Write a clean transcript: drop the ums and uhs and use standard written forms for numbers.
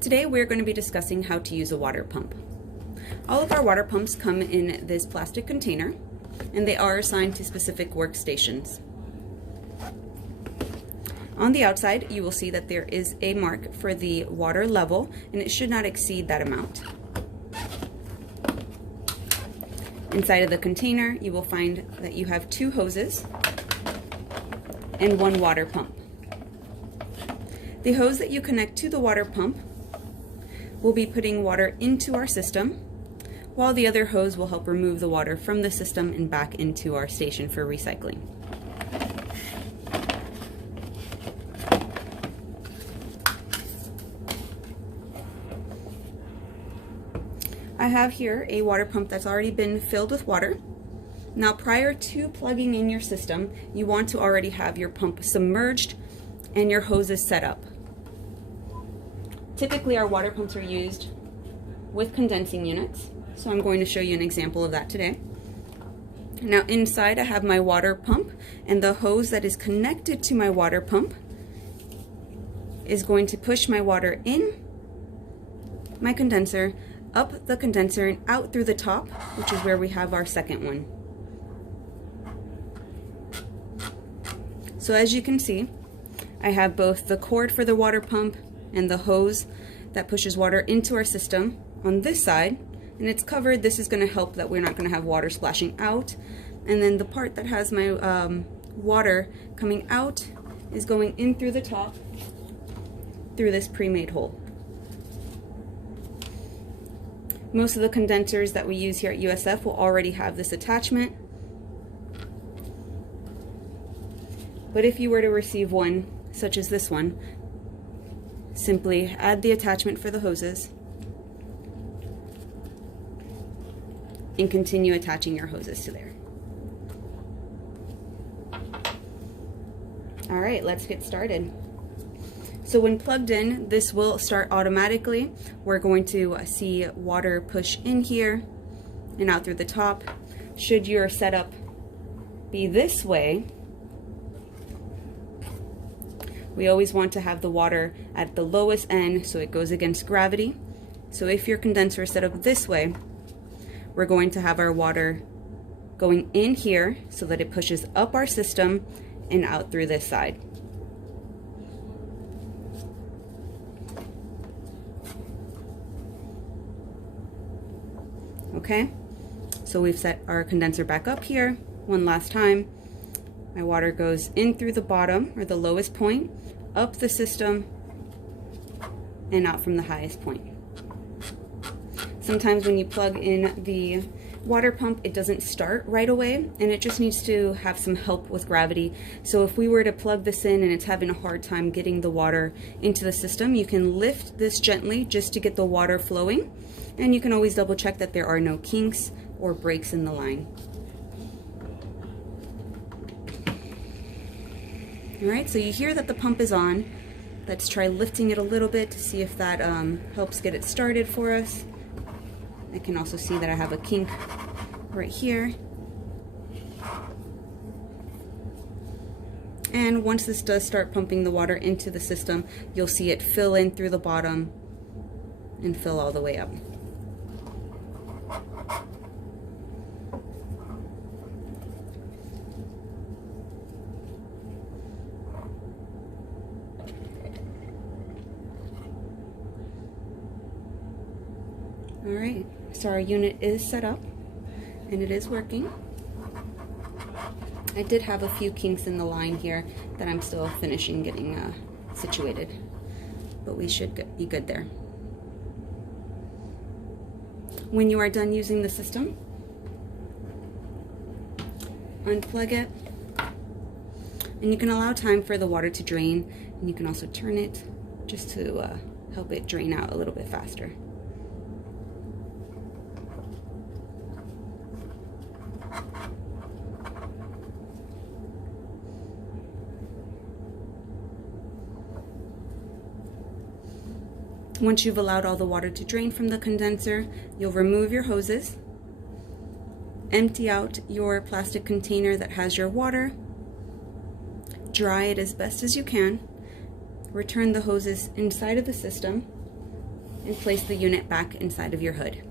Today we're going to be discussing how to use a water pump. All of our water pumps come in this plastic container, and they are assigned to specific workstations. On the outside, you will see that there is a mark for the water level, and it should not exceed that amount. Inside of the container, you will find that you have 2 hoses and 1 water pump. The hose that you connect to the water pump will be putting water into our system, while the other hose will help remove the water from the system and back into our station for recycling. I have here a water pump that's already been filled with water. Now, prior to plugging in your system, you want to already have your pump submerged and your hoses set up. Typically, our water pumps are used with condensing units, so I'm going to show you an example of that today. Now, inside I have my water pump, and the hose that is connected to my water pump is going to push my water in my condenser, up the condenser, and out through the top, which is where we have our second one. So as you can see, I have both the cord for the water pump and the hose that pushes water into our system on this side, and it's covered. This is going to help that we're not going to have water splashing out. And then the part that has my water coming out is going in through the top through this pre-made hole. Most of the condensers that we use here at USF will already have this attachment. But if you were to receive one, such as this one, simply add the attachment for the hoses and continue attaching your hoses to there. All right, let's get started. So when plugged in, this will start automatically. We're going to see water push in here and out through the top. Should your setup be this way, we always want to have the water at the lowest end so it goes against gravity. So if your condenser is set up this way, we're going to have our water going in here so that it pushes up our system and out through this side. Okay, so we've set our condenser back up here one last time. My water goes in through the bottom, or the lowest point, up the system, and out from the highest point. Sometimes when you plug in the water pump, it doesn't start right away, and it just needs to have some help with gravity. So if we were to plug this in and it's having a hard time getting the water into the system, you can lift this gently just to get the water flowing, and you can always double check that there are no kinks or breaks in the line. All right, so you hear that the pump is on. Let's try lifting it a little bit to see if that helps get it started for us. I can also see that I have a kink right here. And once this does start pumping the water into the system, you'll see it fill in through the bottom and fill all the way up. All right, so our unit is set up and it is working. I did have a few kinks in the line here that I'm still finishing getting situated, but we should be good there. When you are done using the system, unplug it, and you can allow time for the water to drain, and you can also turn it just to help it drain out a little bit faster. Once you've allowed all the water to drain from the condenser, you'll remove your hoses, empty out your plastic container that has your water, dry it as best as you can, return the hoses inside of the system, and place the unit back inside of your hood.